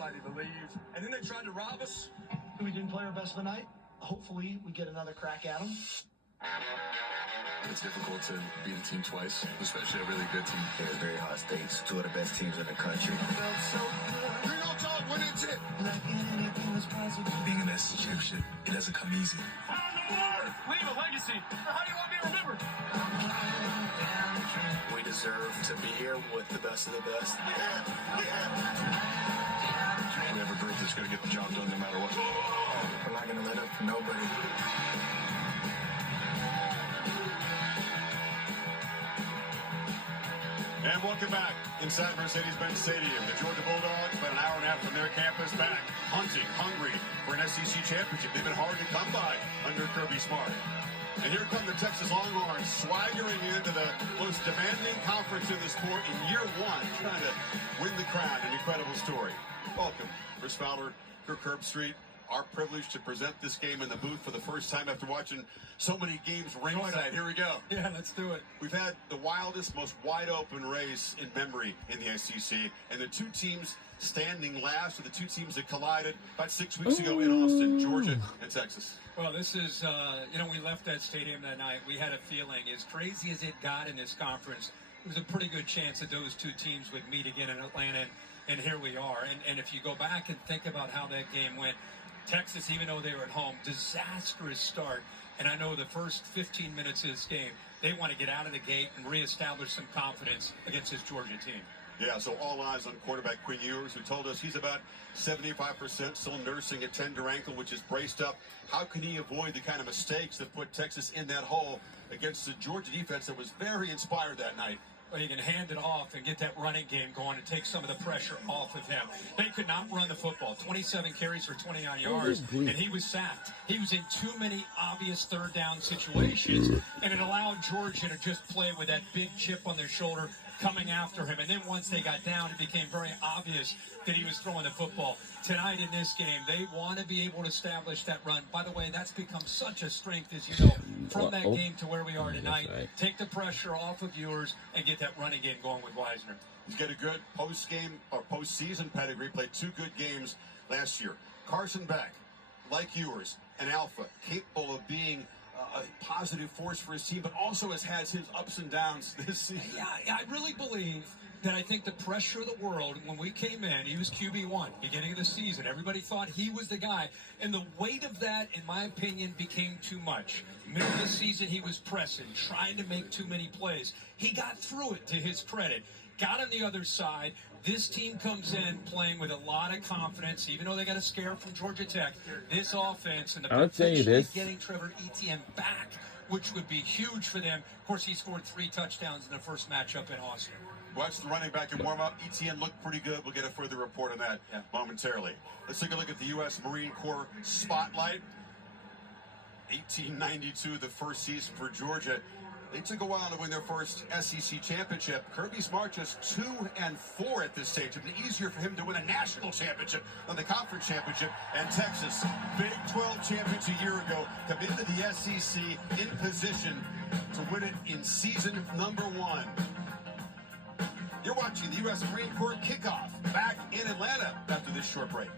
nobody believes. And then they tried to rob us. We didn't play our best of the night. Hopefully we get another crack at them. It's difficult to beat a team twice, especially a really good team. It's very high stakes. Two of the best teams in the country. Being in the SEC championship, it doesn't come easy. Leave a legacy. How do you want me remembered? We deserve to be here with the best of the best. We have a group that's going to get the job done no matter what. We're not going to let up for nobody. And welcome back inside Mercedes-Benz Stadium. The Georgia Bulldogs, about an hour and a half from their campus, back hunting, hungry for an SEC championship. They've been hard to come by under Kirby Smart. And here come the Texas Longhorns swaggering into the most demanding conference in the sport in year one, trying to win the crown. An incredible story. Welcome, Chris Fowler, Kirk Herbstreit. Our privilege to present this game in the booth for the first time after watching so many games ringside. Here we go. Yeah, let's do it. We've had the wildest, most wide-open race in memory in the SEC, and the two teams standing last are the two teams that collided about 6 weeks ago in Austin, Georgia and Texas. Well, this is, we left that stadium that night. We had a feeling, as crazy as it got in this conference, there was a pretty good chance that those two teams would meet again in Atlanta, and here we are. And if you go back and think about how that game went, Texas, even though they were at home, disastrous start. And I know the first 15 minutes of this game, they want to get out of the gate and reestablish some confidence against this Georgia team. Yeah, so all eyes on quarterback Quinn Ewers, who told us he's about 75%, still nursing a tender ankle, which is braced up. How can he avoid the kind of mistakes that put Texas in that hole against the Georgia defense that was very inspired that night? Well, you can hand it off and get that running game going and take some of the pressure off of him. They could not run the football. 27 carries for 29 yards, and he was sacked. He was in too many obvious third down situations, and it allowed Georgia to just play with that big chip on their shoulder coming after him. And then once they got down, it became very obvious that he was throwing the football. Tonight in this game, they want to be able to establish that run. By the way, that's become such a strength, as you know, from that game to where we are tonight. Take the pressure off of yours and get that running game going with Wisner. He's got a good post-game or postseason pedigree, played 2 good games last year. Carson Beck, like Ewers, an alpha, capable of being a positive force for his team, but also has had his ups and downs this season. Yeah, I really believe that I think the pressure of the world, when we came in, he was QB1, beginning of the season. Everybody thought he was the guy. And the weight of that, in my opinion, became too much. Middle of the season, he was pressing, trying to make too many plays. He got through it, to his credit. Got on the other side. This team comes in playing with a lot of confidence, even though they got a scare from Georgia Tech. This offense and the potential of getting Trevor Etienne back, which would be huge for them. Of course, he scored 3 touchdowns in the first matchup in Austin. Watch the running back in warm-up. Etienne looked pretty good. We'll get a further report on that momentarily. Let's take a look at the U.S. Marine Corps Spotlight. 1892, the first season for Georgia. They took a while to win their first SEC championship. Kirby Smart just 2-4 at this stage. It'd be easier for him to win a national championship than the conference championship. And Texas, Big 12 champions a year ago, come into the SEC in position to win it in season number 1. You're watching the U.S. Marine Corps kickoff back in Atlanta after this short break.